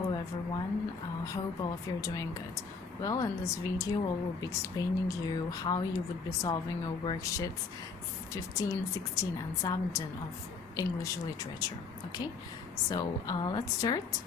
Hello everyone, hope all of you are doing good. Well, in this video I will be explaining you how you would be solving your worksheets 15, 16 and 17 of English literature. Okay, so let's start.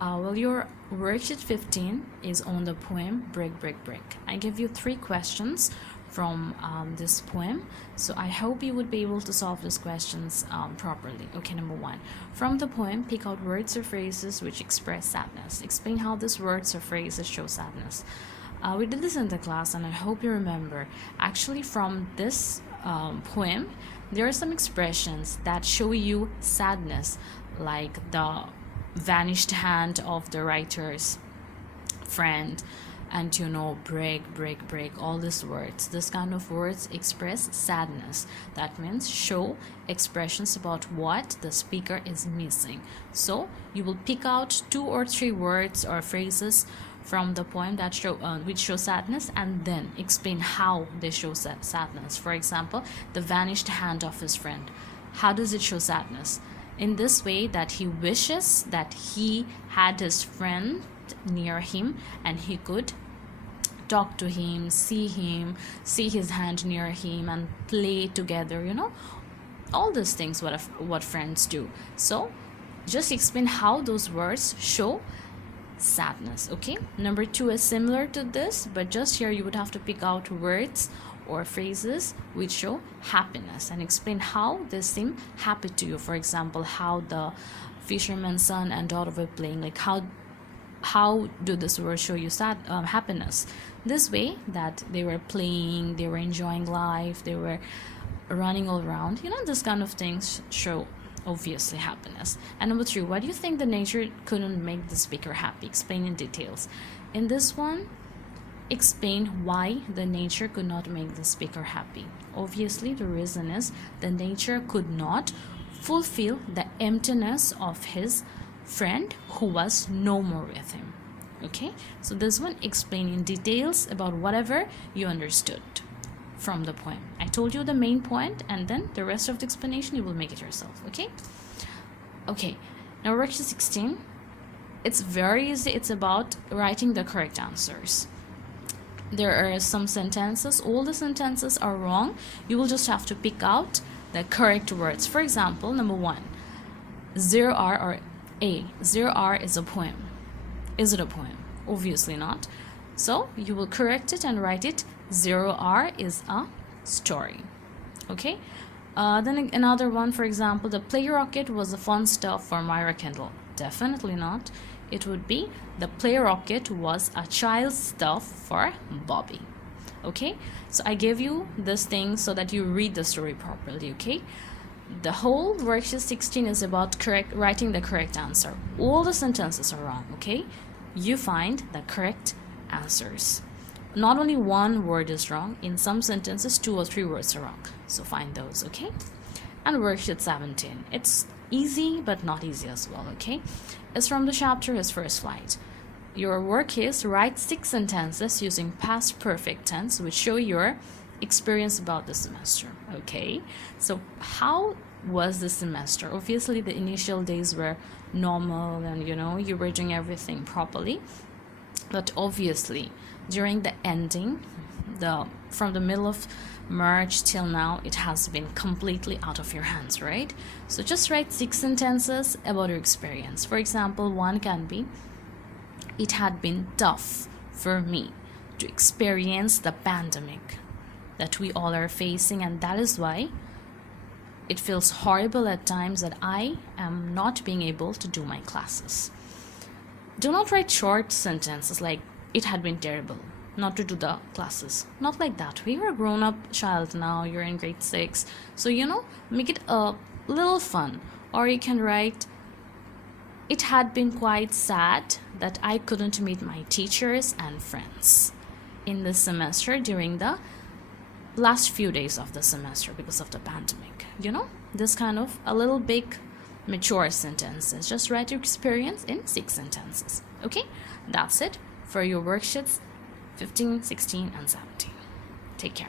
Well, your worksheet 15 is on the poem Break, Break, Break. I give you 3 questions from this poem, so I hope you would be able to solve these questions properly. Okay, number 1. From the poem, pick out words or phrases which express sadness. Explain how these words or phrases show sadness. We did this in the class and I hope you remember. Actually, from this poem, there are some expressions that show you sadness, like the vanished hand of the writer's friend, and break, break, break. All these words, this kind of words express sadness. That means show expressions about what the speaker is missing. So you will pick out 2 or 3 words or phrases from the poem that show which show sadness, and then explain how they show sadness. For example, the vanished hand of his friend. How does it show sadness? In this way, that he wishes that he had his friend near him and he could talk to him, see his hand near him and play together, all these things what friends do. So just explain how those words show sadness. Okay, number 2 is similar to this, but just here you would have to pick out words or phrases which show happiness and explain how they seem happy to you. For example, how the fisherman's son and daughter were playing, like how do this word show you happiness? This way, that they were playing, they were enjoying life, they were running all around, this kind of things show obviously happiness. And number 3, why do you think the nature couldn't make the speaker happy? Explain in details. In this one, explain why the nature could not make the speaker happy. Obviously, the reason is the nature could not fulfill the emptiness of his friend who was no more with him. Okay, so this one, explain in details about whatever you understood from the poem. I told you the main point, and then the rest of the explanation you will make it yourself. Okay, now worksheet 16, it's very easy. It's about writing the correct answers. There are some sentences, all the sentences are wrong. You will just have to pick out the correct words. For example, number 1, 0R or A. 0R is a poem. Is it a poem? Obviously not. So you will correct it and write it 0R is a story. Okay. Then another one, for example, the play rocket was the fun stuff for Myra Kendall. Definitely not. It would be the play rocket was a child's stuff for Bobby. Okay, so I gave you this thing so that you read the story properly. Okay, the whole worksheet 16 is about writing the correct answer. All the sentences are wrong. Okay, you find the correct answers. Not only one word is wrong, in some sentences 2 or 3 words are wrong, so find those. Okay, and worksheet 17, it's easy but not easy as well. Okay, it's from the chapter His First Flight. Your work is write 6 sentences using past perfect tense which show your experience about the semester. Okay, so how was the semester? Obviously the initial days were normal and you were doing everything properly, but obviously during the ending, from the middle of March till now, it has been completely out of your hands, right? So just write 6 sentences about your experience. For example, one can be, it had been tough for me to experience the pandemic that we all are facing, and that is why it feels horrible at times that I am not being able to do my classes. Do not write short sentences like, it had been terrible not to do the classes. Not like that. We are a grown-up child now. You're in grade 6. So, make it a little fun. Or you can write, it had been quite sad that I couldn't meet my teachers and friends in this semester during the last few days of the semester because of the pandemic. This kind of a little big mature sentences. Just write your experience in 6 sentences. Okay, that's it for your worksheets 15, 16 and 17. Take care.